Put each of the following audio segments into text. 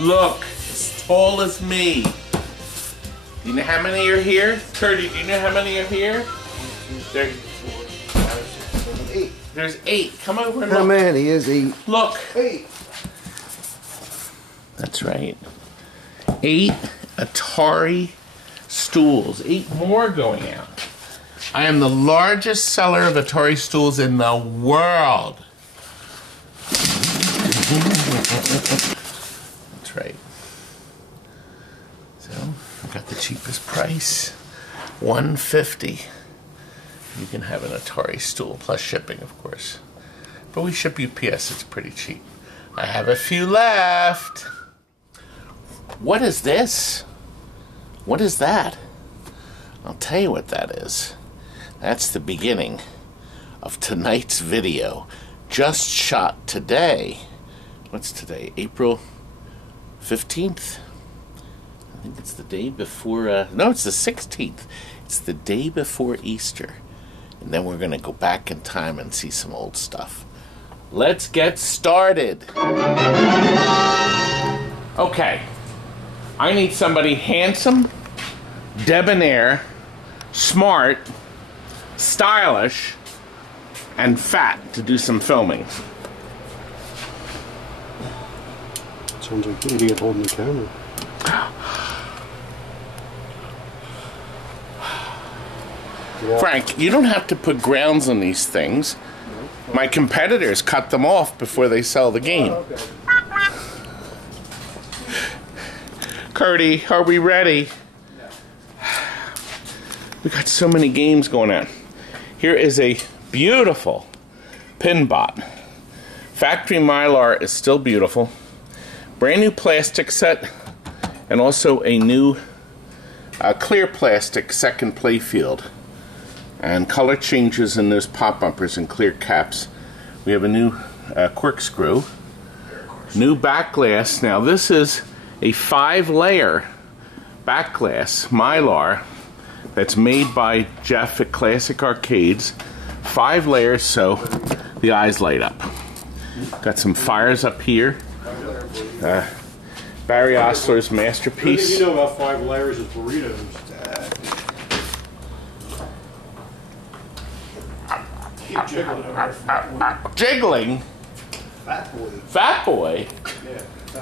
Look, as tall as me. Do you know how many are here? Curdy, do you know how many are here? There, 8. there's 8. Come over and look. How many is 8? Look. 8. That's right. 8 Atari stools. 8 more going out. I am the largest seller of Atari stools in the world. That's right. So, I got the cheapest price. $150. You can have an Atari stool, plus shipping, of course. But we ship UPS, it's pretty cheap. I have a few left. What is this? What is that? I'll tell you what that is. That's the beginning of tonight's video. Just shot today. What's today? April 15th? I think it's the day before, no, it's the 16th. It's the day before Easter. And then we're going to go back in time and see some old stuff. Let's get started. Okay. I need somebody handsome, debonair, smart, stylish, and fat to do some filming. Sounds like an idiot holding the camera. Yeah. Frank, you don't have to put grounds on these things. My competitors cut them off before they sell the game. Oh, okay. Curdy, are we ready? Yeah. We got so many games going on. Here is a beautiful PINBOT. Factory Mylar is still beautiful. Brand new plastic set, and also a new clear plastic second play field. And color changes in those pop bumpers and clear caps. We have a new corkscrew. New back glass. Now this is a 5-layer back glass Mylar that's made by Jeff at Classic Arcades. 5 layers so the eyes light up. Got some fires up here. Barry Osler's masterpiece. You know about 5 layers of burritos. Keep jiggling over there. Jiggling? Fat boy. Fat boy? Yeah,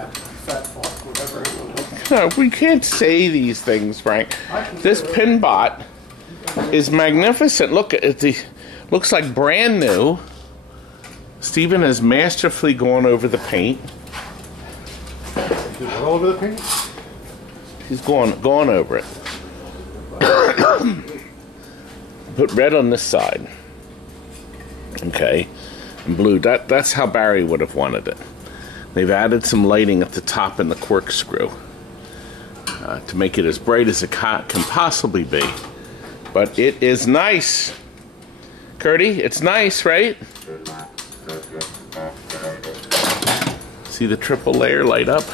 fat fuck, whatever. No, we can't say these things, Frank. This PINBOT is magnificent. Look at the, looks like brand new. Stephen has masterfully gone over the paint. All over the paint? He's gone over it. Put red on this side. Okay. And blue. That's how Barry would have wanted it. They've added some lighting at the top in the corkscrew to make it as bright as it can possibly be. But it is nice. Curdy, it's nice, right? See the triple layer light up?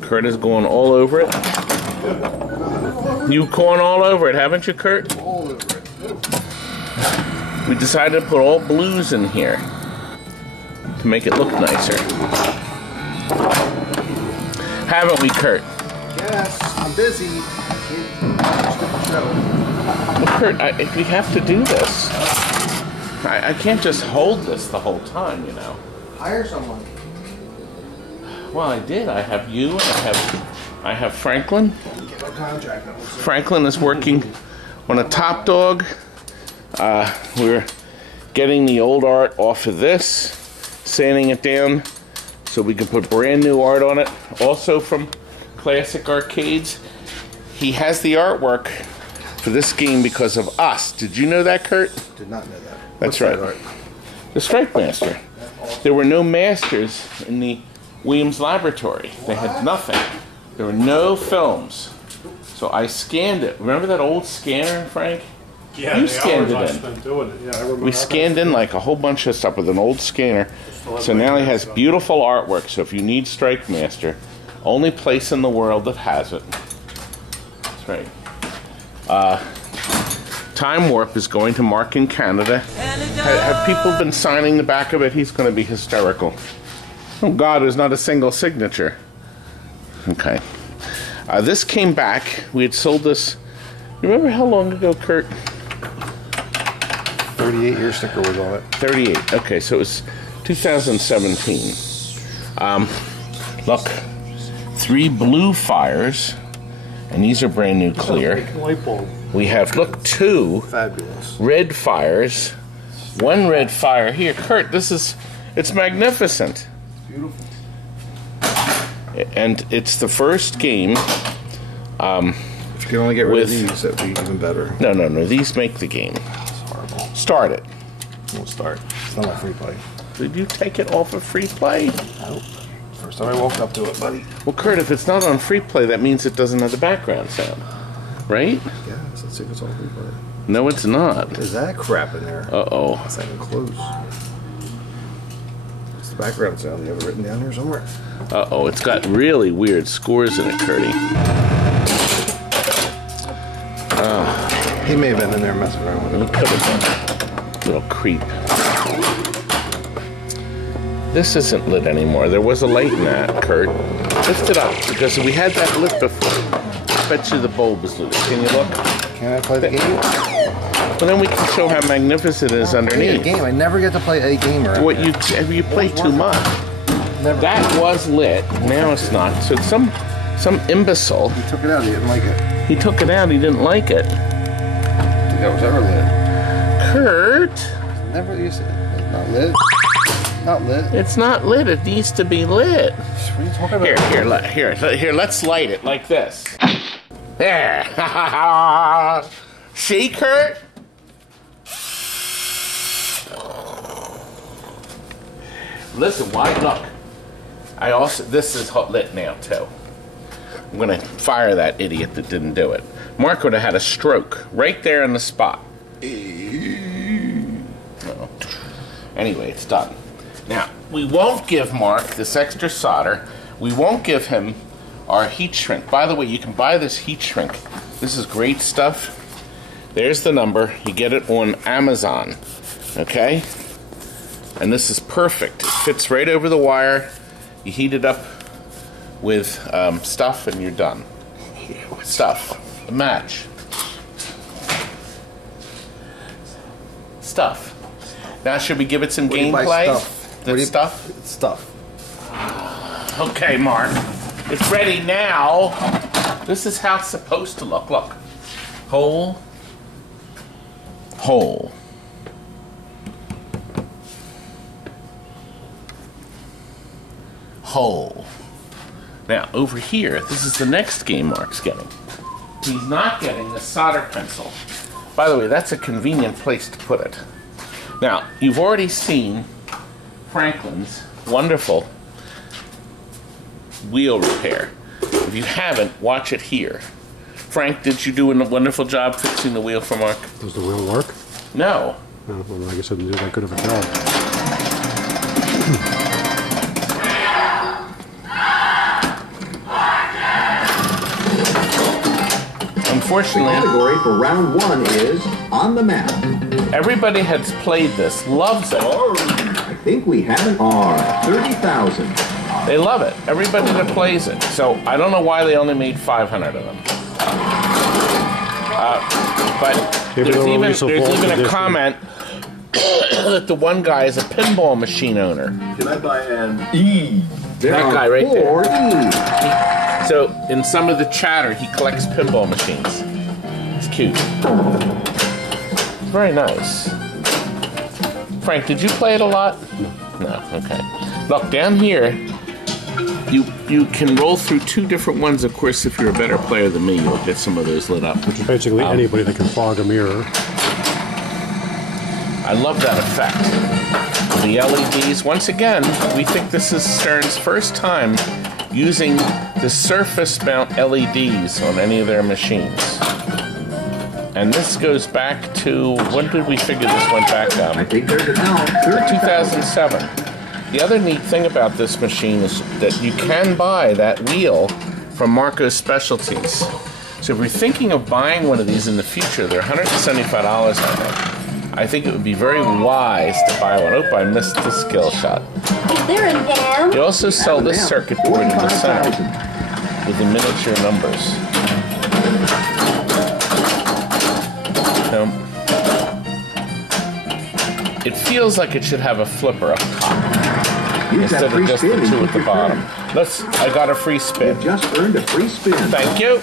Kurt is going all over it. You've gone all over it, haven't you, Kurt? All over it. We decided to put all blues in here to make it look nicer. Haven't we, Kurt? Yes, I'm busy. Well, Kurt, we have to do this. I can't just hold this the whole time, you know. Hire someone. Well, I did. I have you, and I have Franklin. Get a contract. Franklin is working on a top dog. We're getting the old art off of this, sanding it down so we can put brand new art on it. Also from Classic Arcades. He has the artwork for this game because of us. Did you know that, Kurt? Did not know that. That's right. The Strike Master. There were no masters in the Williams laboratory. They had nothing. There were no films. So I scanned it. Remember that old scanner, Frank? Yeah, you scanned it in. Spent doing it. Yeah, I remember. We scanned in like a whole bunch of stuff with an old scanner. So now he has beautiful artwork. So if you need Strike Master, only place in the world that has it. That's right. Time Warp is going to Mark in Canada. Have people been signing the back of it? He's going to be hysterical. Oh God, there's not a single signature. Okay. This came back. We had sold this. You remember how long ago, Kurt? 38-year sticker was on it. 38. Okay, so it was 2017. Look, 3 blue fires, and these are brand new clear. Light bulb. We have, look, 2 Fabulous red fires, 1 red fire here. Kurt, it's magnificent. It's beautiful. And it's the first game. If you can only get rid of these, that would be even better. No. These make the game. It's horrible. Start it. We'll start. It's not a free play. Did you take it off of free play? Nope. First time I walked up to it, buddy. Well, Kurt, if it's not on free play, that means it doesn't have the background sound. Right? Yes, let's see if it's all free play. No, it's not. There's that crap in there. Uh-oh. That's not even close. What's the background sound? You have it written down here somewhere? Uh-oh, it's got really weird scores in it, Curdy. He may have been in there messing around with it. He could have been. Little creep. This isn't lit anymore. There was a light in that, Kurt. Lift it up, because we had that lit before. I bet you the bulb is lit. Can you look? Can I play the game? Well, then we can show how magnificent it is underneath. A game. I never get to play a game around What here. you play too much. Never. That was lit. Now it's not. So it's some imbecile. He took it out. He didn't like it. He took it out. He didn't like it. That was ever lit. Kurt. Never used it. It's not lit. Not lit. It's not lit. It needs to be lit. What are you talking about? Here. Let's light it like this. There. See, Kurt? Listen, why? Look. This is hot lit now too. I'm gonna fire that idiot that didn't do it. Mark would have had a stroke right there in the spot. No. Anyway, it's done. Now, we won't give Mark this extra solder. We won't give him our heat shrink. By the way, you can buy this heat shrink. This is great stuff. There's the number. You get it on Amazon. Okay? And this is perfect. It fits right over the wire. You heat it up with stuff and you're done. Stuff. A match. Stuff. Now, should we give it some gameplay? Stuff? It's stuff. Okay, Mark. It's ready now. This is how it's supposed to look. Look. Hole. Hole. Hole. Now, over here, this is the next game Mark's getting. He's not getting a solder pencil. By the way, that's a convenient place to put it. Now, you've already seen Franklin's wonderful wheel repair. If you haven't, watch it here. Frank, did you do a wonderful job fixing the wheel for Mark? Does the wheel work? No. Oh, well, I guess I didn't do that good of a job. Unfortunately, the category for round 1 is on the map. Everybody has played this, loves it. I think we have an R, 30,000. They love it. Everybody that plays it. So I don't know why they only made 500 of them. But there's even a comment that the one guy is a pinball machine owner. Can I buy an E? That guy right there. 4 E. So in some of the chatter, he collects pinball machines. It's cute. It's very nice. Frank, did you play it a lot? No. Okay. Look, down here, you can roll through 2 different ones. Of course, if you're a better player than me, you'll get some of those lit up. Which is basically anybody that can fog a mirror. I love that effect. The LEDs, once again, we think this is Stern's first time using the surface mount LEDs on any of their machines. And this goes back to, when did we figure this went back on? I think there's a count. 2007. The other neat thing about this machine is that you can buy that wheel from Marco's Specialties. So if you're thinking of buying one of these in the future, they're $175, I think. I think it would be very wise to buy one. Oh, I missed the skill shot. They're involved. They also sell this circuit board in the center with the miniature numbers. Now, it feels like it should have a flipper up top instead of just the two at the bottom. I got a free spin. You just earned a free spin. Thank you.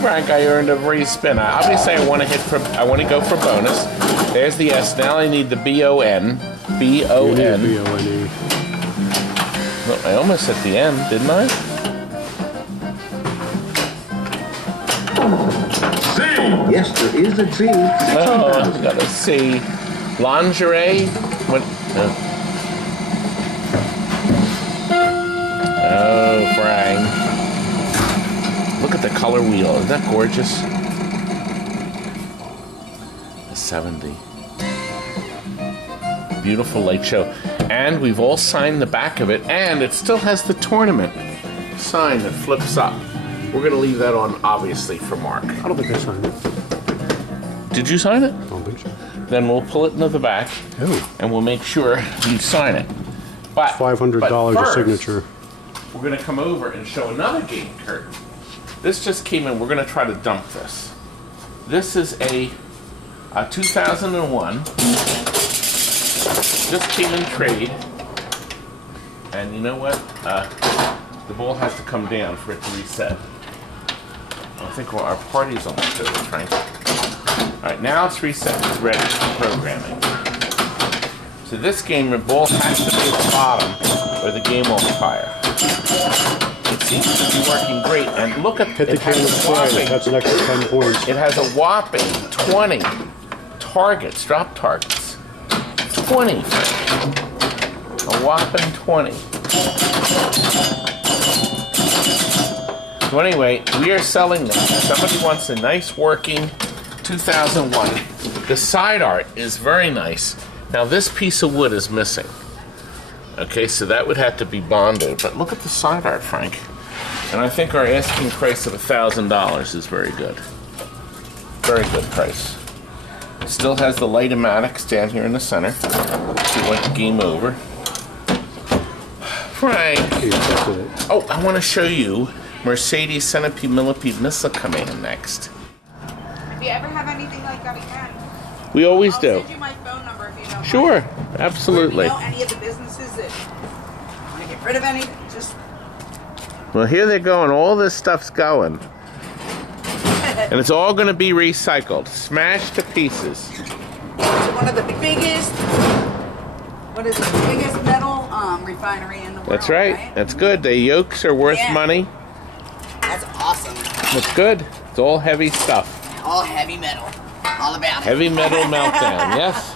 Frank, I earned a free spin. Obviously, I want to go for bonus. There's the S. Now I need the B-O-N. B-O-N. B-O-N-E. Well, I almost hit the N, didn't I? Yes, there is a C. Oh, I got a C. Lingerie. What? Oh, Frank. Look at the color wheel. Isn't that gorgeous? A 70. Beautiful light show. And we've all signed the back of it, and it still has the tournament sign that flips up. We're going to leave that on, obviously, for Mark. I don't think I signed it. Did you sign it? I don't think so. Then we'll pull it into the back, and we'll make sure you sign it. But $500 first, a signature. We're going to come over and show another game curtain. This just came in. We're going to try to dump this. This is a 2001. Just came in trade. And you know what? The ball has to come down for it to reset. I think our party's almost over, Frank. Alright, now it's reset. It's ready for programming. So this game, the ball has to be at the bottom or the game will fire. It seems to be working great. And look at Hit the camera twice. That's an extra 10 points. It has a whopping 20 targets, drop targets. 20. A whopping 20. So anyway, we are selling this. Somebody wants a nice working 2001. The side art is very nice. Now this piece of wood is missing. Okay, so that would have to be bonded. But look at the side art, Frank. And I think our asking price of $1,000 is very good. Very good price. Still has the light-o-matics down here in the center. If you want the game over. Frank. Oh, I want to show you Mercedes Centipede Millipede missile coming in next. If you ever have anything like that again, we always I'll do. send you my phone number if you don't Sure, mind. absolutely. If you know any of the businesses that want to get rid of anything, just... Well, here they're going. All this stuff's going. And it's all going to be recycled. Smashed to pieces. It's one of the biggest... What is it? The biggest metal refinery in the world. That's right. That's good. The yolks are worth money. That's awesome. That's good. It's all heavy stuff. All heavy metal. All about it. Heavy metal meltdown, yes.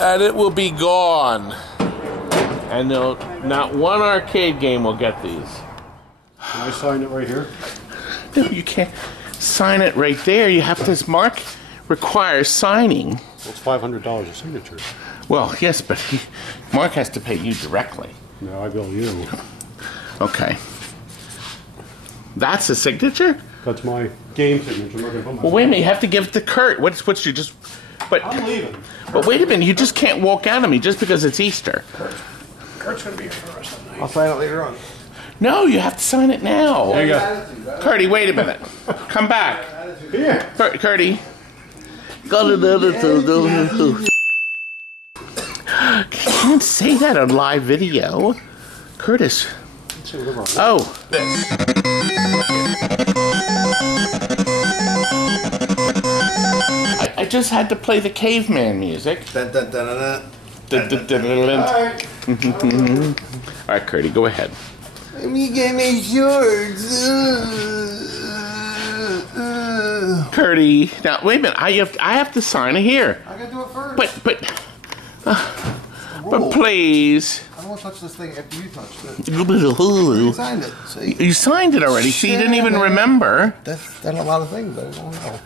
And it will be gone. And not one arcade game will get these. Can I sign it right here? No, you can't sign it right there. You have to, Mark requires signing. Well, it's $500 a signature. Well, yes, but Mark has to pay you directly. No, I bill you. Okay. That's a signature? That's my game signature. I'm not gonna put my Well, wait a minute. You have to give it to Kurt. What's you just... But, I'm leaving. But wait a minute. You just can't walk out of me just because it's Easter. Kurt's going to be here for the rest of the night. I'll sign it later on. No, you have to sign it now. There you go. Curdy, wait a minute. Come back. Here. Curdy. Can't say that on live video. Curtis. Oh. I just had to play the caveman music. Dun, dun, dun, dun, dun. All right, Curdy, go ahead. Let me get my shorts. Curdy, now wait a minute. I have to sign it here. I gotta do it first. But please. I don't want to touch this thing after you touched it. You signed it. See? You signed it already, so you didn't even remember. That's done a lot of things I don't know.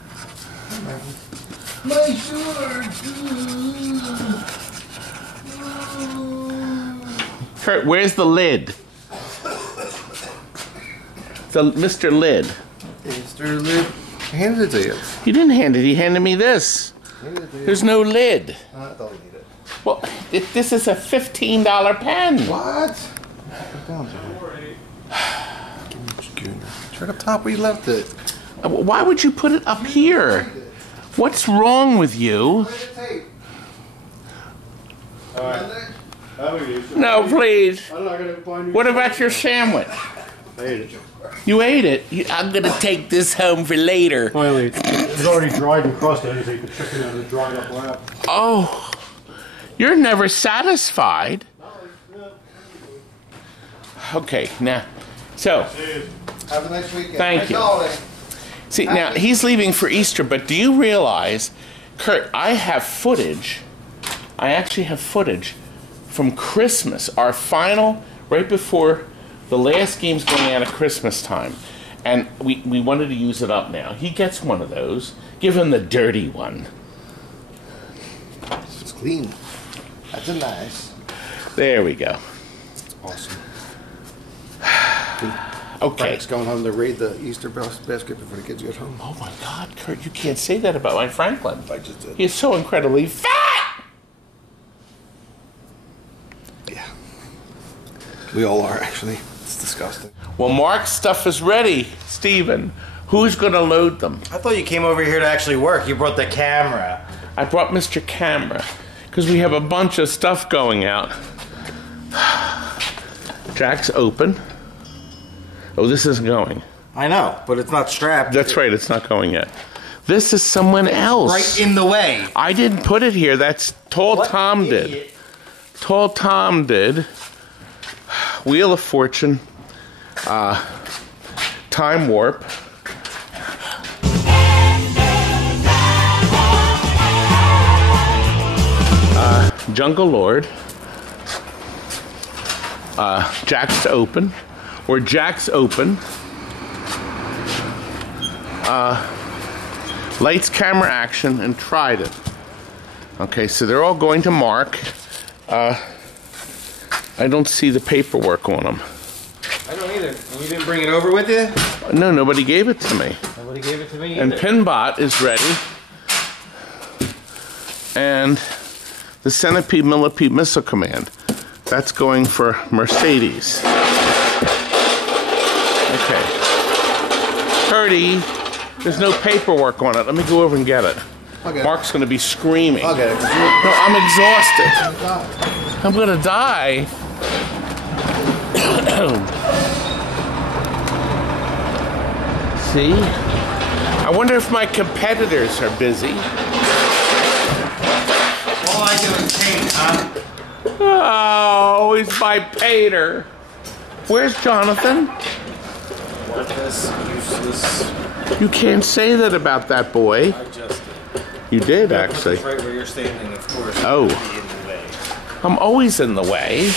My shorts. Kurt, where's the lid? The Mr. Lid. Mr. Lid. I handed it to you. He didn't hand it. He handed me this. There's no lid. I thought we needed it. Well, this is a $15 pen. What? Put it down, Jimmy. It's right up top where you left it. Why would you put it up here? What's wrong with you? No, please. What about your sandwich? I ate it. You ate it? I'm going to take this home for later. Finally, it's already dried and crusted, so you can check it out and dry it up lap. Oh, you're never satisfied. Okay, now, so. Have a nice weekend. Thank you. See, now, he's leaving for Easter, but do you realize, Kurt, I have footage. I actually have footage from Christmas, our final, right before the last game's going out at Christmas time. And we wanted to use it up now. He gets one of those. Give him the dirty one. It's clean. That's a nice. There we go. Awesome. Okay. Frank's going home to raid the Easter basket before the kids get home. Oh my God, Kurt, you can't say that about my Franklin. I just did. He is so incredibly fat! Yeah. We all are, actually. It's disgusting. Well, Mark's stuff is ready, Steven. Who's going to load them? I thought you came over here to actually work. You brought the camera. I brought Mr. Camera because we have a bunch of stuff going out. Jack's open. Oh, this isn't going. I know, but it's not strapped. That's right, it's not going yet. This is someone else. Right in the way. I didn't put it here. That's Tall What Tom idiot. did. Tall Tom did. Wheel of Fortune. Time Warp. Jungle Lord. Jack's Open. Or Jack's Open. Lights, Camera, Action, and Trident. Okay, so they're all going to Mark. I don't see the paperwork on them. I don't either. And you didn't bring it over with you? No, nobody gave it to me. Nobody gave it to me either. And Pinbot is ready. And the Centipede Millipede Missile Command. That's going for Mercedes. Okay. Curdy, there's no paperwork on it. Let me go over and get it. Okay. Mark's going to be screaming. I'll get it. No, I'm exhausted. I'm going to die. See? I wonder if my competitors are busy. All I do is paint, huh? Oh, he's my painter. Where's Jonathan? Worthless, useless. You can't say that about that boy. I just did. You did, Put actually. this right where you're standing, of course. Oh. Be in the way. I'm always in the way.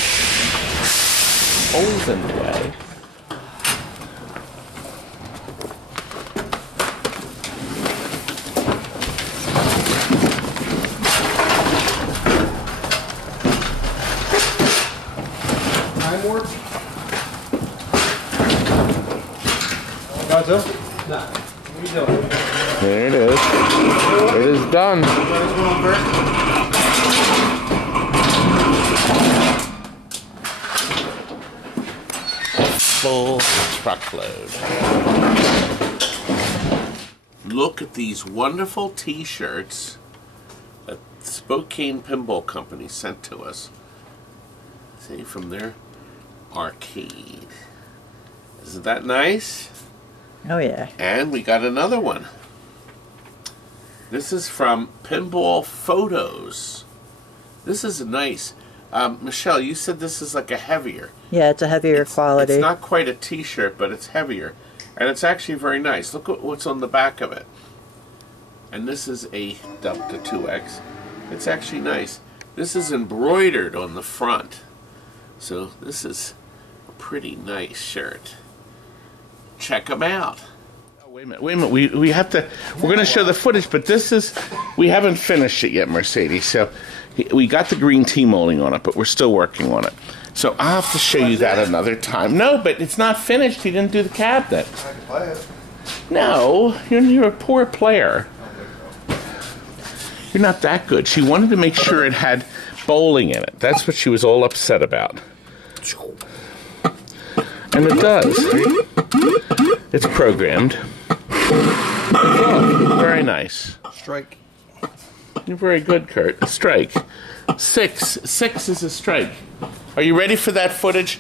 Always in the way. Time Warp? Got to? No. What are you doing? There it is. It is done. Full truckload. Look at these wonderful t-shirts that Spokane Pinball Company sent to us. See, from their arcade. Isn't that nice? Oh yeah. And we got another one. This is from Pinball Photos. This is nice. Michelle, you said this is like a heavier. Yeah, it's a heavier quality. It's not quite a t-shirt, but it's heavier. And it's actually very nice. Look at what's on the back of it. And this is a up to 2X. It's actually nice. This is embroidered on the front. So this is a pretty nice shirt. Check them out. Wait a minute. We have to. We're going to show the footage, but this is. We haven't finished it yet, Mercedes. So we got the green tea molding on it, but we're still working on it. So I'll have to show you that another time. No, but it's not finished. He didn't do the cabinet. I can play it. No, you're a poor player. You're not that good. She wanted to make sure it had bowling in it. That's what she was all upset about. And it does. It's programmed. Oh, very nice. Strike. You're very good, Kurt. A strike. Six is a strike. Are you ready for that footage?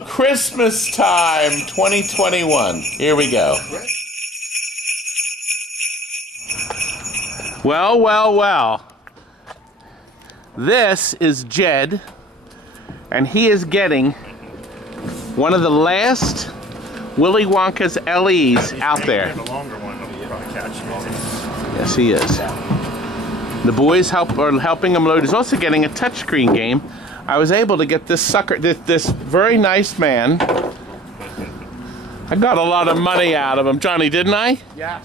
Christmas time 2021. Here we go. Well. This is Jed, and he is getting one of the last Willy Wonka's LEs out there. Yes, he is. The boys are helping him load. He's also getting a touchscreen game. I was able to get this sucker, this very nice man. I got a lot of money out of him, Johnny, didn't I? Yeah.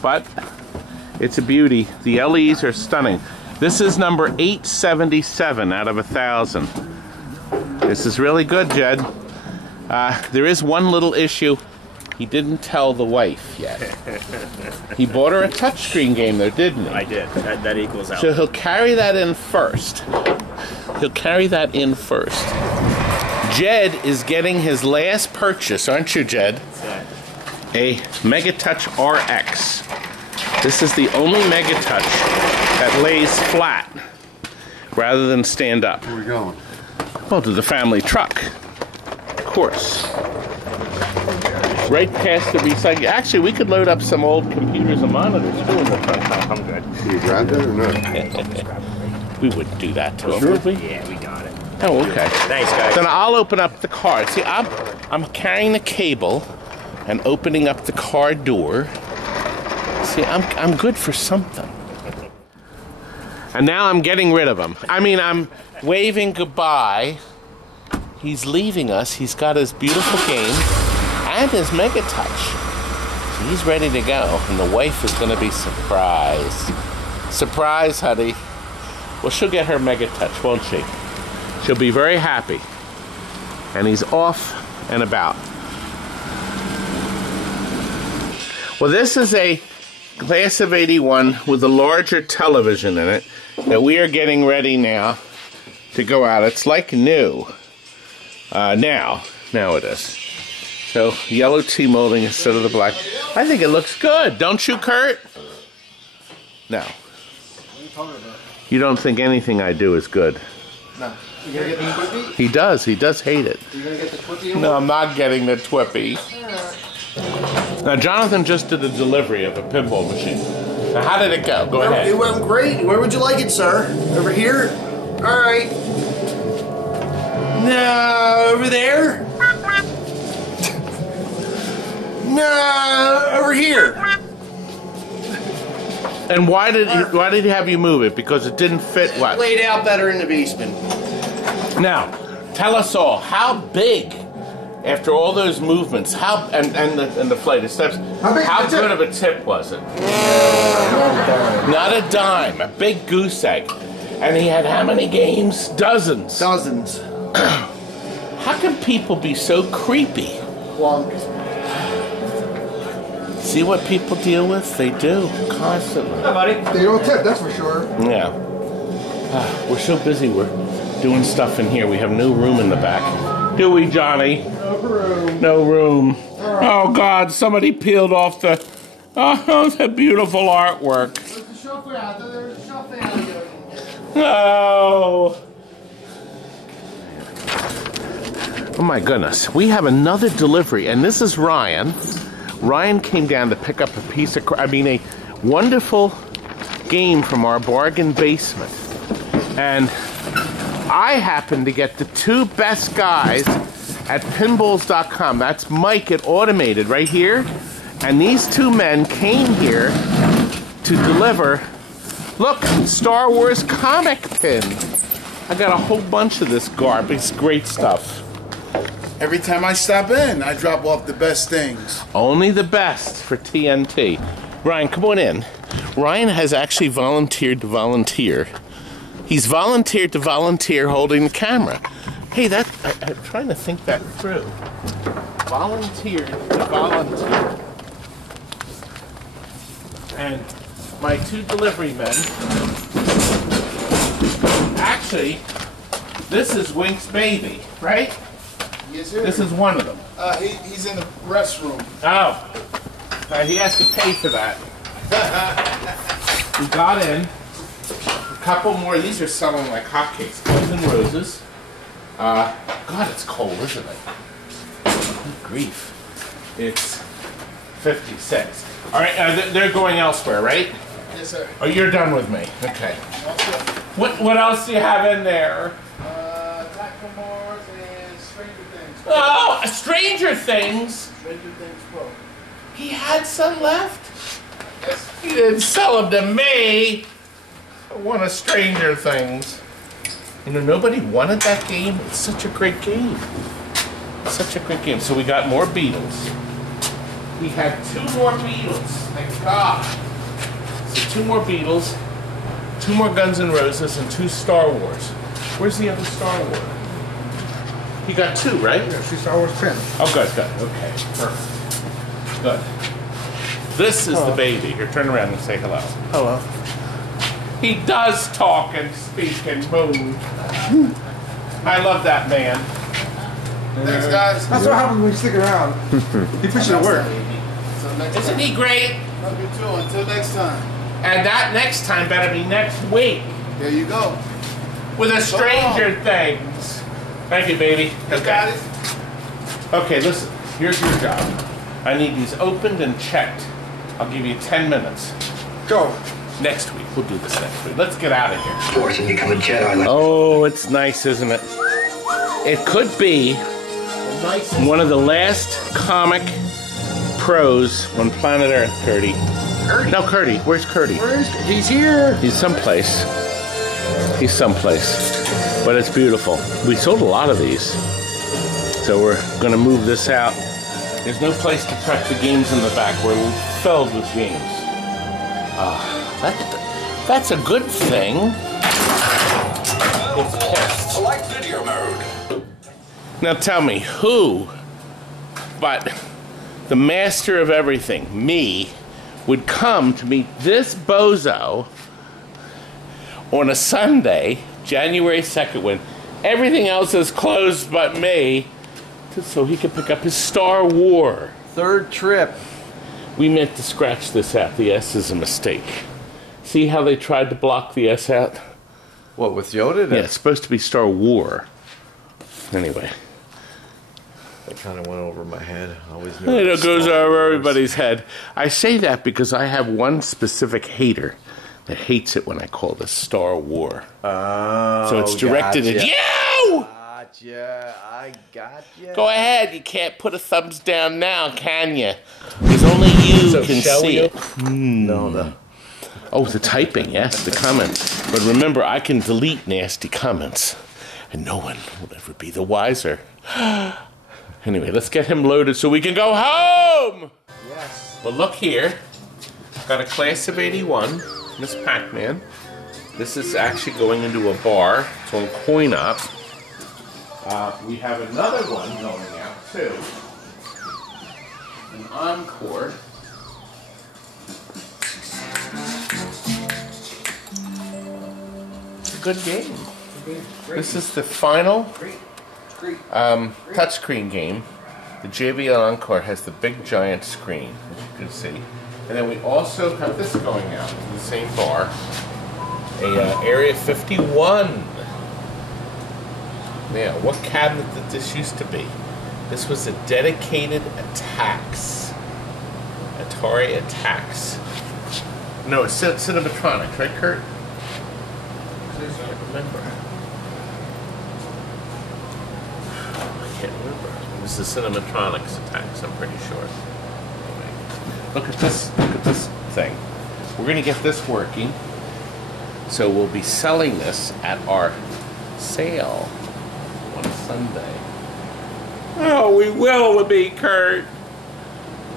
But it's a beauty. The LEs are stunning. This is number 877 out of 1,000. This is really good, Jed. There is one little issue. He didn't tell the wife yet. He bought her a touchscreen game, though, didn't he? I did. That equals out. So he'll carry that in first. Jed is getting his last purchase, aren't you, Jed? A Megatouch RX. This is the only Megatouch that lays flat rather than stand up. Where are we going? Well, to the family truck, of course. Right past the recycling. Actually, we could load up some old computers and monitors too in the front. I'm good. Can you grab that or not? We wouldn't do that to him, Sure. would we? Yeah, we got it. Oh, okay. Thanks, guys. Then I'll open up the car. See, I'm carrying the cable and opening up the car door. See, I'm good for something. And now I'm getting rid of him. I mean, I'm waving goodbye. He's leaving us. He's got his beautiful game and his Megatouch. So he's ready to go. And the wife is going to be surprised. Surprise, honey. Well, she'll get her Megatouch, won't she? She'll be very happy. And he's off and about. Well, this is a Class of 81 with a larger television in it that we are getting ready now to go out. It's like new. Now it is. So yellow T-molding instead of the black. I think it looks good, don't you, Kurt? No. You don't think anything I do is good? No. You gonna get the Twippy? He does hate it. You gonna get the Twippy? No, I'm not getting the Twippy. Now, Jonathan just did a delivery of a pinball machine. Now, how did it go? Go ahead. It went great. Where would you like it, sir? Over here? All right. No, over there? No, over here. And why did he have you move it? Because it didn't fit what? Laid out better in the basement. Now, tell us all, how big, after all those movements, and the flight of steps, how good of a tip was it? Not a dime, a big goose egg. And he had how many games? Dozens. Dozens. How can people be so creepy? Well, See what people deal with? They do, constantly. Hi, buddy. They don't tip, that's for sure. Yeah. We're so busy, we're doing stuff in here. We have no room in the back. Do we, Johnny? No room. No room. Oh, God, somebody peeled off the beautiful artwork. There's a shelf out there. There's a shelf out there. No. Oh, my goodness. We have another delivery, and this is Ryan. Ryan came down to pick up a a wonderful game from our bargain basement. And I happened to get the two best guys at pinballs.com. That's Mike at Automated right here. And these two men came here to deliver, look, Star Wars comic pin. I got a whole bunch of this garbage. It's great stuff. Every time I stop in, I drop off the best things. Only the best for TNT. Ryan, come on in. Ryan has actually volunteered to volunteer. He's volunteered to volunteer holding the camera. Hey, I'm trying to think that through. Volunteered to volunteer. And my 2 delivery men. Actually, this is Wink's baby, right? Yes, sir. This is one of them. He's in the restroom. Oh. He has to pay for that. We got in a couple more. These are selling like hotcakes. Guns N' Roses. God, it's cold, isn't it? Good grief. It's 56. All right, they're going elsewhere, right? Yes, sir. Oh, you're done with me. Okay. What else do you have in there? Tacomores and Stranger Things. Oh, Stranger Things. Stranger Things Pro. He had some left. Yes. He didn't sell them to me. One of Stranger Things. You know, nobody wanted that game. It's such a great game. Such a great game. So we got more Beatles. We had 2 more Beatles. Thank God. So 2 more Beatles, 2 more Guns N' Roses, and 2 Star Wars. Where's the other Star Wars? You got 2, right? Yeah, she's Star Wars 10. Oh, good. Okay, perfect. Good. This is the baby. Here, turn around and say hello. Hello. He does talk and speak and move. I love that man. Thanks, guys. That's what happens when you stick around. He puts you to work. Isn't he great? Love you too. Until next time. And that next time better be next week There you go. with a Stranger Things. Thank you, baby. You got it. Okay, listen. Here's your job. I need these opened and checked. I'll give you 10 minutes. Go. Next week. We'll do this next week. Let's get out of here. Force and become a Jedi. Oh, it's nice, isn't it? It could be one of the last comic pros on planet Earth, Curdy. No, Curdy. Where's Curdy? He's here. He's someplace. He's someplace. But it's beautiful. We sold a lot of these. So we're going to move this out. There's no place to tuck the games in the back. We're filled with games. That's a good thing. It's pissed. Select video mode. Now tell me, who but the master of everything, me, would come to meet this bozo on a Sunday, January 2nd, when everything else is closed but me, so he could pick up his Star Wars. 3rd trip. We meant to scratch this out. The S is a mistake. See how they tried to block the S out? What, with Yoda? Yeah, it's supposed to be Star Wars. Anyway. That kind of went over my head. I always knew It goes over everybody's head. I say that because I have one specific hater that hates it when I call this Star Wars. Oh, so it's directed at you! Gotcha. I gotcha. Go ahead. You can't put a thumbs down now, can you? Because only you can see it. No. Oh, the typing, yes, the comments. But remember, I can delete nasty comments, and no one will ever be the wiser. Anyway, let's get him loaded so we can go home! Yes. Well, look here. Got a class of 81, MS PACMAN. This is actually going into a bar. It's on coin up. We have another one going out, too. An Encore. It's a good game. This is the final touchscreen game. The JVL ENCORE has the big giant screen, as you can see. And then we also have this going out in the same bar. A Area 51. Yeah, what cabinet did this used to be? This was a dedicated attacks. Atari attacks. No, it's Cinematronics, right, Kurt? I can't remember. I can't remember. It was the Cinematronics attacks, I'm pretty sure. Anyway, look at this thing. We're going to get this working. So we'll be selling this at our sale on Sunday. Oh, Oh, we will be, Kurt.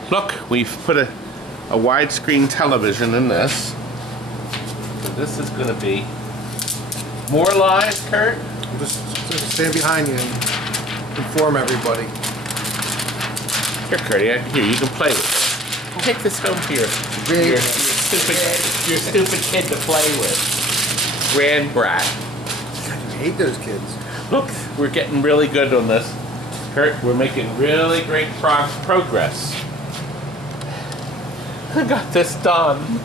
Look, we've put a widescreen television in this. So this is going to be more live, Kurt. Just stand behind you and inform everybody. Here, Curdy, here, you can play with it. Take this home to your stupid kid to play with. Grand brat. I hate those kids. Look, we're getting really good on this. Kurt, we're making really great progress. I got this done.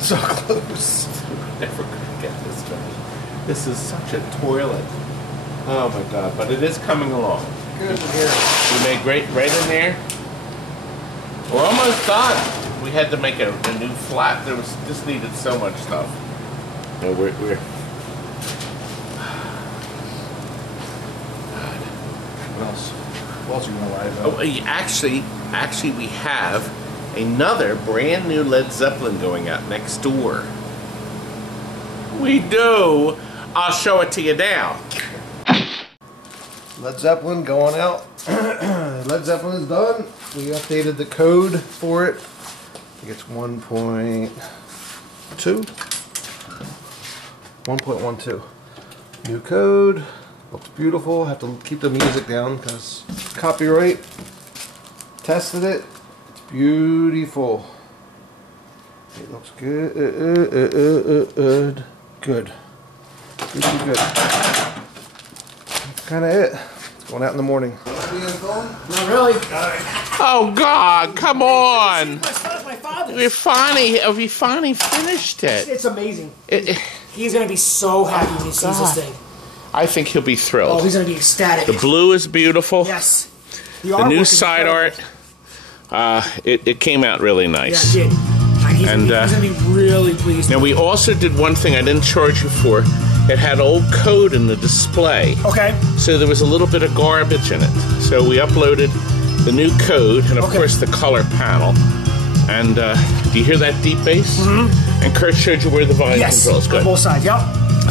So close. We're never gonna get this done. This is such a toilet. Oh my God, but it is coming along. Good in here. We made great right in there. We're almost done. We had to make a new flat. There was just needed so much stuff. No, we're What else? What else are you gonna lie about? oh, actually we have another brand new Led Zeppelin going out next door. We do. I'll show it to you now. Led Zeppelin going out. Led Zeppelin is done. We updated the code for it. I think it's 1.2. 1.12. New code. Looks beautiful. Have to keep the music down because copyright. Tested it. It's beautiful. It looks good. Good. Good. That's kind of it. It's going out in the morning. Not really. Oh God, come on! My son's my father's. We finally finished it. It's amazing. He's gonna be so happy when he sees this thing. I think he'll be thrilled. Oh, he's gonna be ecstatic. The blue is beautiful. Yes. The new side art. It came out really nice. Yeah, it did. He's gonna be really pleased. Now we also did one thing I didn't charge you for. It had old code in the display. Okay. So there was a little bit of garbage in it. So we uploaded the new code and of course the color panel. And do you hear that deep bass? Mm-hmm. And Kurt showed you where the volume control is. Good. On both sides, yep.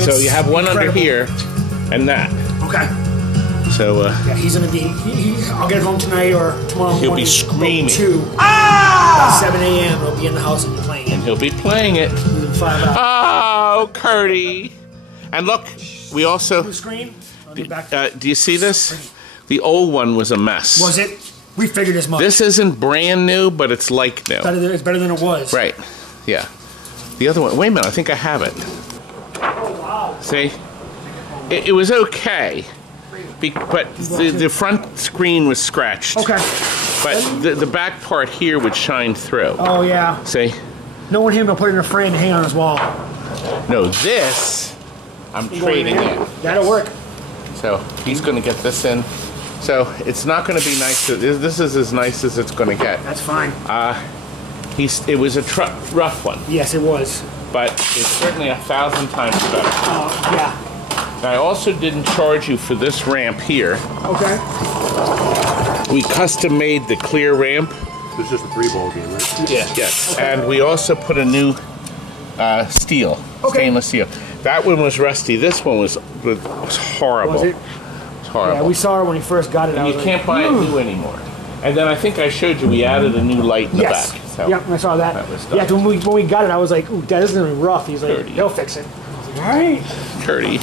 So you have one under here and that. Okay. So yeah, he's gonna be. I'll get home tonight or tomorrow morning. He'll be screaming. 7 a.m. He'll be in the house and be playing it. And he'll be playing it. Within 5 hours. Oh, Curdy! And look, we also. New screen. Do you see this? The old one was a mess. Was it? We figured as much. This isn't brand new, but it's like new. It's better than it was. Right. Yeah. The other one. Wait a minute. I think I have it. Oh wow. See, it was okay. But the front screen was scratched. Okay. But the back part here would shine through. Oh, yeah. See? No one him to put it in a frame and hang on his wall. No, this, I'm trading in. That'll work. So he's going to get this in. So it's not going to be nice. This is as nice as it's going to get. That's fine. It was a rough one. Yes, it was. But it's certainly 1,000 times better. Yeah. I also didn't charge you for this ramp here. Okay. We custom made the clear ramp. This is just a 3-ball game, right? Yeah. Yes. Okay. And we also put a new steel, stainless steel. That one was rusty. This one was horrible. Was it? It was horrible. Yeah, we saw it when he first got it. And you can't buy it new anymore. And then I think I showed you we added a new light in the back. So yeah, I saw that. Was done. Yeah, when we got it, I was like, ooh, Dad, this is gonna be rough. He's like, he'll fix it. All right. Curdy,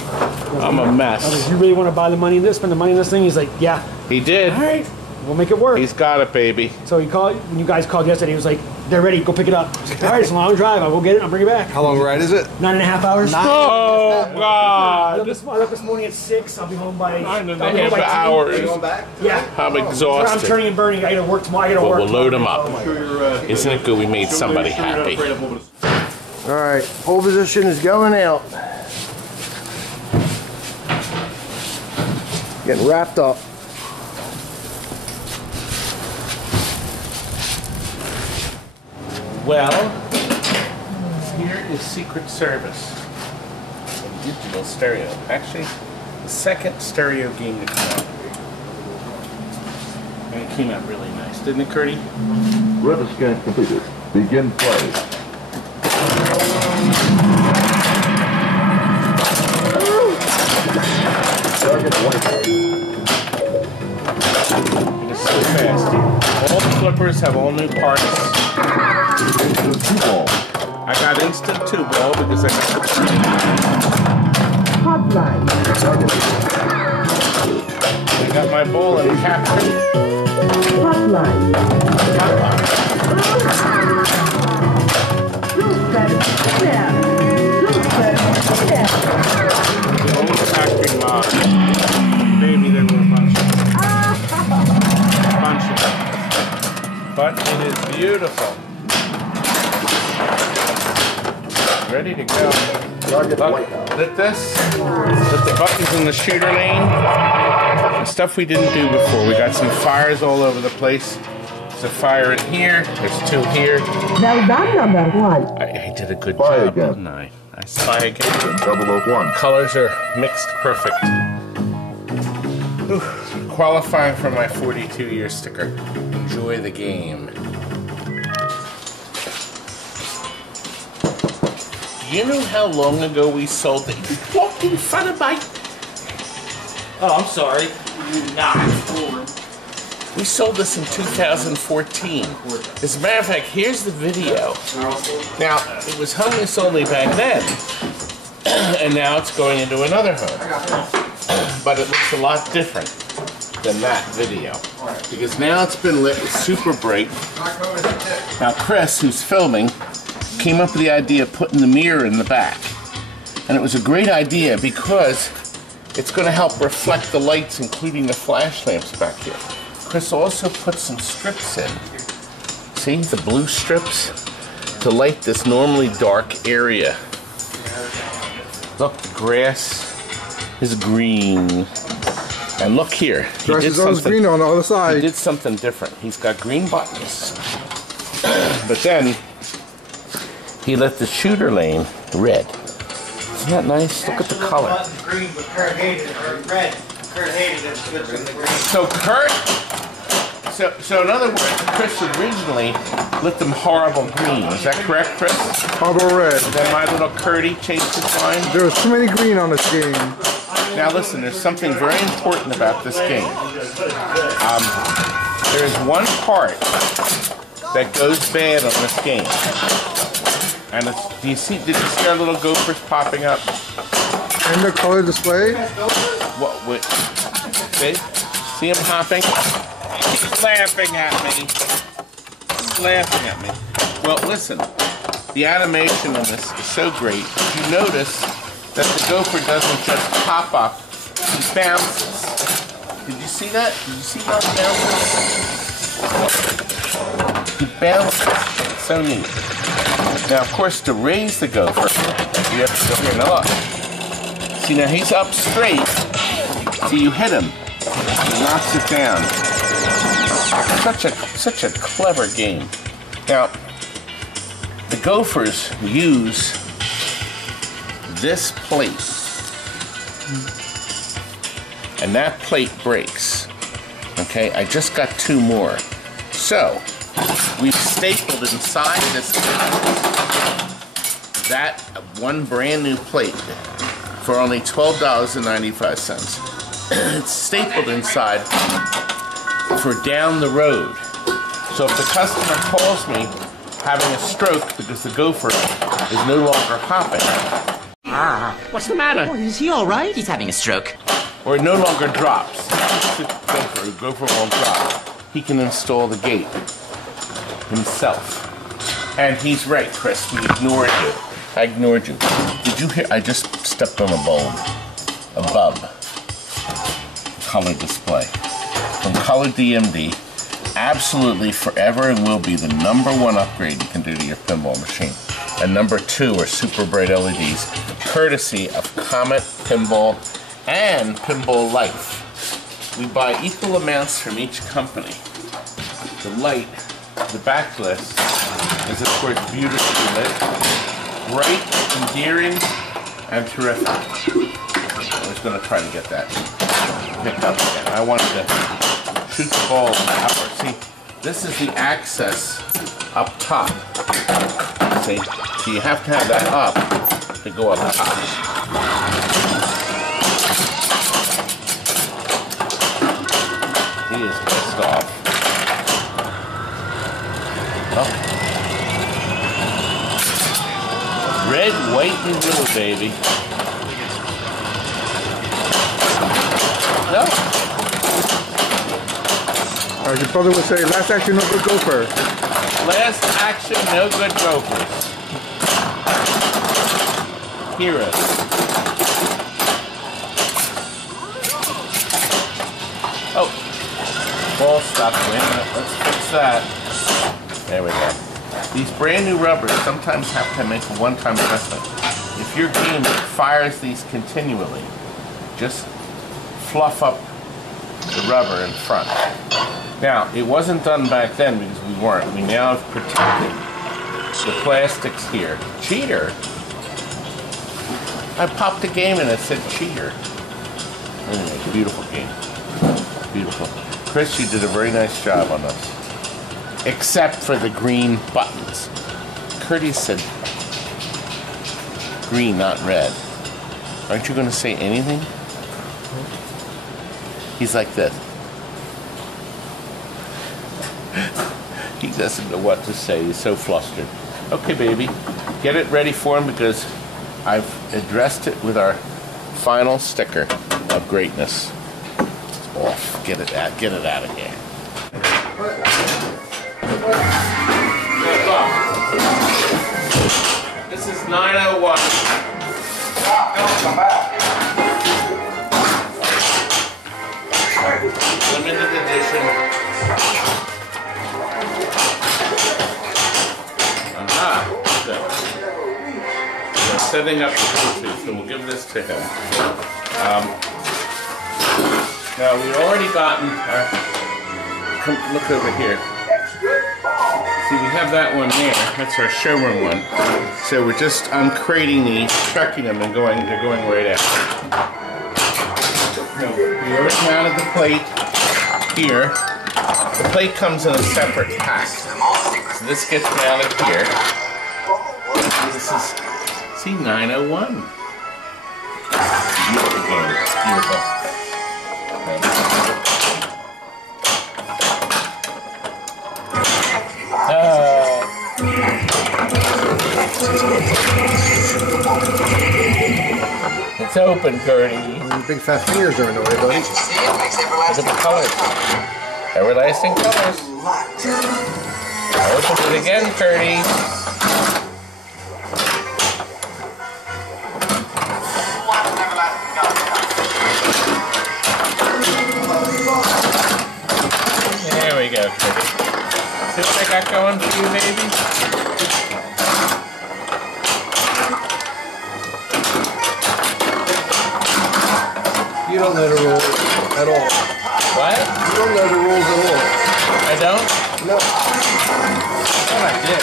I'm a mess. I was like, you really want to buy the money in this, spend the money in this thing? He's like, yeah. He did. All right, we'll make it work. He's got it, baby. So he called, when you guys called yesterday, he was like, they're ready, go pick it up. All right, it's a long drive. I'll go get it, I'll bring it back. How long a ride is it? 9.5 hours. Oh, God. I left this morning at 6. I'll be home by 9.5 hours. Are you going back? Yeah. I'm exhausted. I'm turning and burning. I gotta work tomorrow. I gotta work. We'll load him up. Isn't it good we made somebody happy? All right, pole position is going out. Getting wrapped up. Well, here is Secret Service. A digital stereo. Actually, the second stereo game to come out. And it came out really nice, didn't it, Curdy? Rubber scan completed. Begin play. It's so fast. All the flippers have all new parts. I got instant 2-ball because I got the I got my ball and captain. Hotline. The old factory mod. Maybe they were a bunch of but it is beautiful. Ready to go. Look, lit this. Lit the buttons in the shooter lane. Stuff we didn't do before. We got some fires all over the place. There's a fire in here. There's 2 here. Well done, number 1. I did a good job, didn't I? I spy again. 001. Colors are mixed perfect. Whew. Qualifying for my 42-year sticker. Enjoy the game. You know how long ago we sold it? You walked in front of my... Oh, I'm sorry. You're not forward. We sold this in 2014. As a matter of fact, here's the video. Now, it was homeless only back then, and now it's going into another home. But it looks a lot different than that video. Because now it's been lit with super bright. Now Chris, who's filming, came up with the idea of putting the mirror in the back. And it was a great idea because it's going to help reflect the lights, including the flash lamps back here. Chris also put some strips in. See, the blue strips to light this normally dark area. Look, the grass is green. And look here. Grass is always green on the other side. He did something different. He's got green buttons. But then he lit the shooter lane red. Isn't that nice? Look at the color. Green, but Kurt hated it. Or red. Kurt hated it. So Kurt, so in other words, Chris originally lit them horrible green. Is that correct, Chris? Horrible red. Then my little Curdy changed his mind. There was too many green on this game. Now listen, there's something very important about this game. There is one part that goes bad on this game. And it's, did you see our little gophers popping up? In the color display? What, see him hopping? He's laughing at me. He's laughing at me. Well, listen, the animation on this is so great. You notice that the gopher doesn't just pop up, he bounces. Did you see that? Did you see how he bounces? He bounces. It's so neat. Now, of course, to raise the gopher, you have to go here. Now look. See, now he's up straight. See, you hit him. He knocks it down. Such a clever game. Now, the gophers use this plate. And that plate breaks. Okay, I just got 2 more. So, we've stapled inside this that one brand new plate for only $12.95. It's stapled inside for down the road. So if the customer calls me having a stroke because the gopher is no longer hopping. What's the matter? Oh, is he all right? He's having a stroke. Or it no longer drops. The gopher won't drop. He can install the gate himself. And he's right, Chris. We ignored you. I ignored you. Did you hear? I just stepped on a bulb above color display. From Color DMD, absolutely forever and will be the #1 upgrade you can do to your pinball machine. And #2 are Superbright LEDs, courtesy of Comet Pinball and Pinball Life. We buy equal amounts from each company. The light, the backlit, is of course beautifully lit, bright, endearing, and terrific. I was going to try to get that picked up again. I wanted to shoot the ball in the upper. See, this is the access up top. See, so you have to have that up to go up top. You little baby. No. As your brother would say, last action, no good gopher. Last action, no good gofers. Heroes. Oh. Ball stuck. Wait a minute. Let's fix that. There we go. These brand new rubbers sometimes have to make a one-time investment. If your game fires these continually, just fluff up the rubber in front. Now, it wasn't done back then because we weren't. We now have protected the plastics here. Cheater? I popped a game and it said cheater. Anyway, beautiful game. Beautiful. Chris, you did a very nice job on this. Except for the green buttons. Curtis said green, not red. Aren't you going to say anything? He's like this. He doesn't know what to say. He's so flustered. Okay, baby. Get it ready for him because I've addressed it with our final sticker of greatness. It's off. Get it out of here. This is 901. Come back. Limited edition. Aha. We're setting up the Bluetooth, so we'll give this to him. Now we've already gotten our. Look over here. See, we have that one there. That's our showroom one. So we're just uncrating these, checking them, and they're going right out. No, we already mounted the plate here. The plate comes in a separate pack. So this gets mounted here. This is, see, 901. Beautiful game. Beautiful. It's open, Gertie. Your big fat fingers are in the way, buddy. Look at the colors. Everlasting colors. Open it again, Gertie. There we go, Gertie. See what I got going for you, baby? You don't know the rules at all. What? You don't know the rules at all. I don't? No. I thought I did.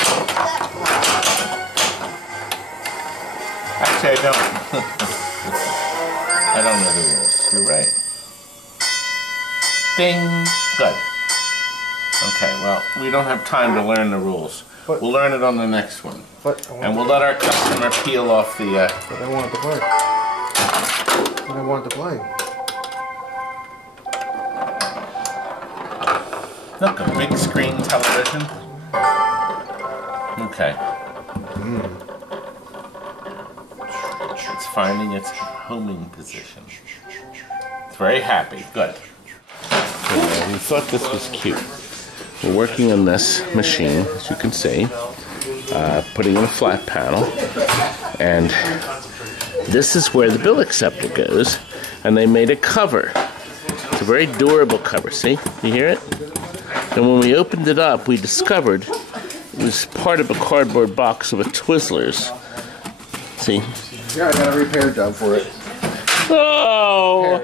Actually, I don't. I don't know the rules. You're right. Ding. Good. Okay, well, we don't have time to learn the rules. But, we'll learn it on the next one. And we'll let our customer peel off the... But I wanted to play. But I wanted to play. Look, a big screen television. Okay. It's finding its homing position. It's very happy. Good. So, we thought this was cute. We're working on this machine, as you can see, putting in a flat panel, and this is where the bill acceptor goes, and they made a cover. It's a very durable cover, see? You hear it? And when we opened it up, we discovered it was part of a cardboard box of a Twizzlers. See? Yeah, I got a repair job for it. Oh!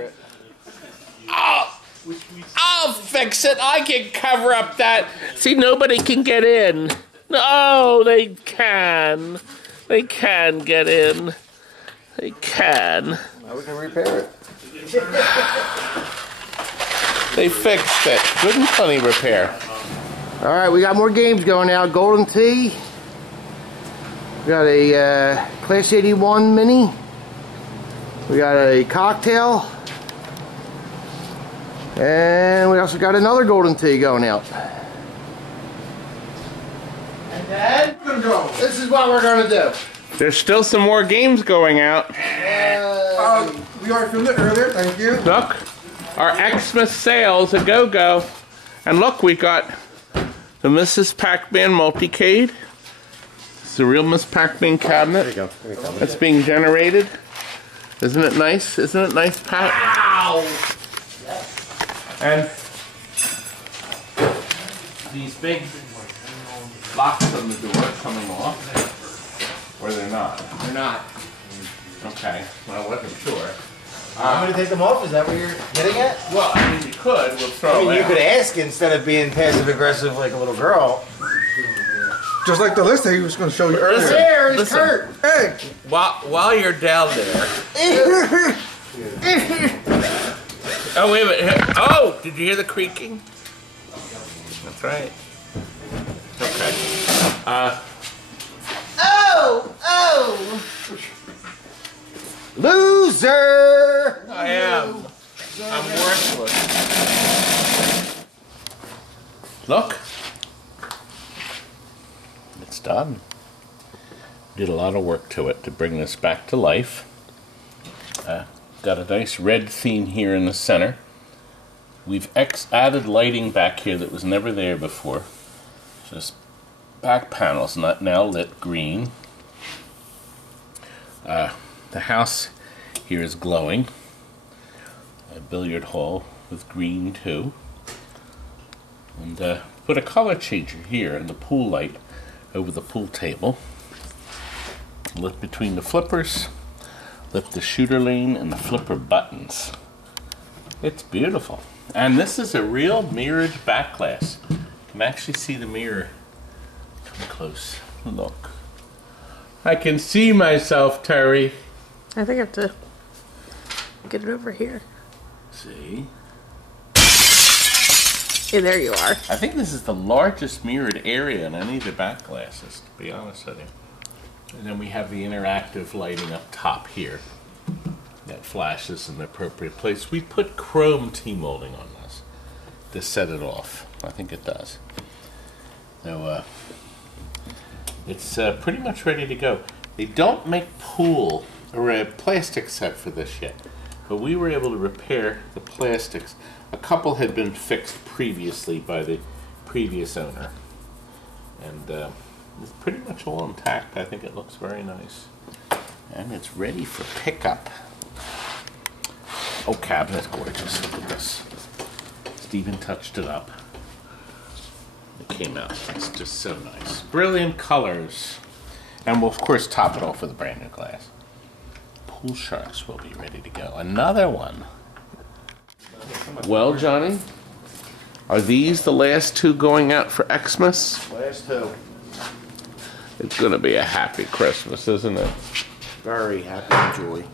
I'll fix it. I can cover up that. See, nobody can get in. No, they can. They can get in. They can. Now we can repair it. They fixed it. Good and funny repair. All right, we got more games going now. Golden Tee. We got a Class 81 Mini. We got a Cocktail. And we also got another Golden Tee going out. And then This is what we're going to do. There's still some more games going out. We already filmed it earlier, thank you. Look, our Xmas sales a go-go. And look, we got the Mrs. PACMAN Multicade. It's the real Miss PACMAN cabinet. There you go. There you go. That's being generated. Isn't it nice? Isn't it nice, Pat? Ow! And these big locks on the door coming off, or they're not? They're not. Okay, well, I wasn't sure. I'm going to take them off? Is that what you're getting at? Well, I mean, you could. We'll throw I mean, it you out. could ask instead of being passive-aggressive like a little girl. Just like the list that he was going to show you earlier. There, it's Listen. Kurt. Hey! While you're down there. Oh, wait a minute. Oh, did you hear the creaking? That's right. Okay. Oh! Loser! I am. I'm worthless. Look. It's done. Did a lot of work to it to bring this back to life. Got a nice red theme here in the center. We've added lighting back here that was never there before. Just back panels not now lit green. The house here is glowing. A billiard hall with green too. And put a color changer here and the pool light over the pool table. Lit between the flippers. Lit the shooter lane and the flipper buttons. It's beautiful. And this is a real mirrored back glass. You can actually see the mirror. Come close. Look. I can see myself, Terry. I think I have to get it over here. See? Yeah, there you are. I think this is the largest mirrored area in any of the back glasses, to be honest with you. And then we have the interactive lighting up top here that flashes in the appropriate place. We put chrome T-molding on this to set it off. I think it does. So it's pretty much ready to go. They don't make pool or a plastic set for this yet, but we were able to repair the plastics. A couple had been fixed previously by the previous owner, and it's pretty much all intact. I think it looks very nice. And it's ready for pickup. Oh, cabinet's gorgeous. Look at this. Steven touched it up. It came out. It's just so nice. Brilliant colors. And we'll, of course, top it off with a brand new glass. Pool Sharks will be ready to go. Another one. Well, Johnny, are these the last two going out for Xmas? Last two. It's going to be a happy Christmas, isn't it? Very happy and joy.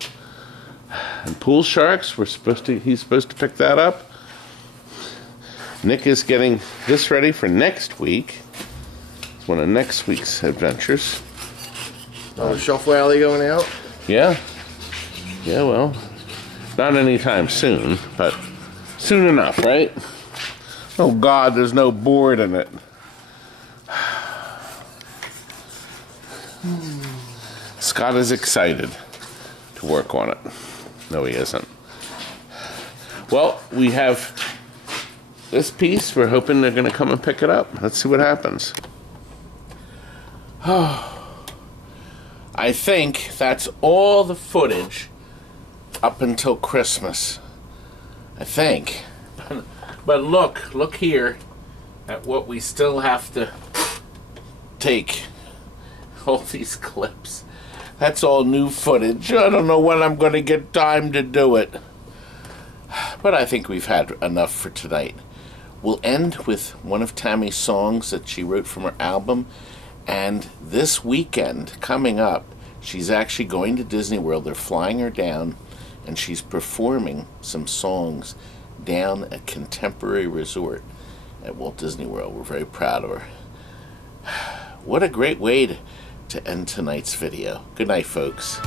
And Pool Sharks, he's supposed to pick that up. Nick is getting this ready for next week. It's one of next week's adventures. Oh, the Shelf Valley going out? Yeah. Yeah, well, not anytime soon, but soon enough, right? Oh God, there's no board in it. Scott is excited to work on it. No, he isn't. Well, we have this piece. We're hoping they're going to come and pick it up. Let's see what happens. I think that's all the footage up until Christmas. I think. But look here at what we still have to take. All these clips. That's all new footage. I don't know when I'm going to get time to do it. But I think we've had enough for tonight. We'll end with one of Tammy's songs that she wrote from her album. And this weekend, coming up, she's actually going to Disney World. They're flying her down, and she's performing some songs down at Contemporary Resort at Walt Disney World. We're very proud of her. What a great way to end tonight's video. Good night, folks.